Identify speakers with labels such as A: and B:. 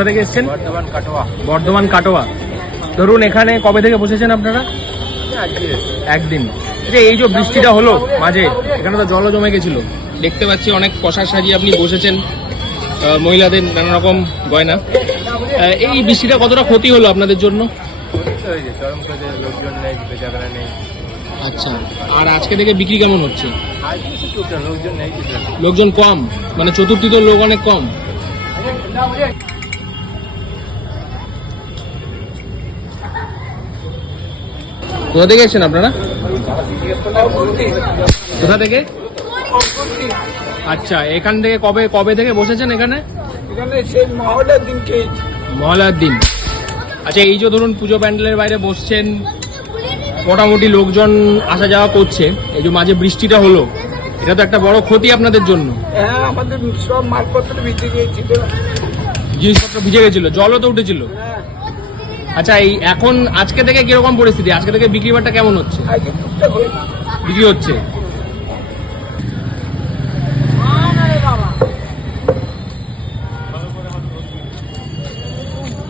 A: কোথা থেকে এসেছেন?
B: বর্ধমান কাটোয়া।
A: বর্ধমান কাটোয়া। ধরুন এখানে কবে থেকে বসেছেন আপনারা? একদিন যে এই যে বৃষ্টিটা হলো মাঝে এখানে তো জলও জমে গেছিল। দেখতে পাচ্ছি অনেক কষা সাজিয়ে আপনি বসেছেন। মহিলাদের নানা রকম গয়না। এই বৃষ্টিটা কতটা ক্ষতি হলো আপনাদের জন্য?
B: তো
A: আচ্ছা আর আজকে থেকে বিক্রি কেমন হচ্ছে?
B: তো লোকজন
A: কম মানে চতুর্থীতে লোক অনেক কম। কোথা থেকে এসেছেন আপনারা? কোথা থেকে? আচ্ছা এখান থেকে কবে কবে থেকে বসেছেন এখানে?
C: এখানে সেই মহলের
A: দিন। আচ্ছা এই যে ধরুন পুজো প্যান্ডেলের বাইরে বসছেন মোটামুটি লোকজন আসা যাওয়া করছে এই যে মাঝে বৃষ্টিটা হলো এটা তো একটা বড় ক্ষতি আপনাদের জন্য।
C: হ্যাঁ আমাদের সব মালপত্র বিক্রি গিয়েছিল।
A: জিনিসপত্র ভিজে গেছিল জলও তো উঠেছিল।
C: হ্যাঁ।
A: আচ্ছা এই এখন আজকে থেকে কীরকম পরিস্থিতি? আজকে থেকে বিক্রি বাট্টা কেমন হচ্ছে? বিক্রি হচ্ছে?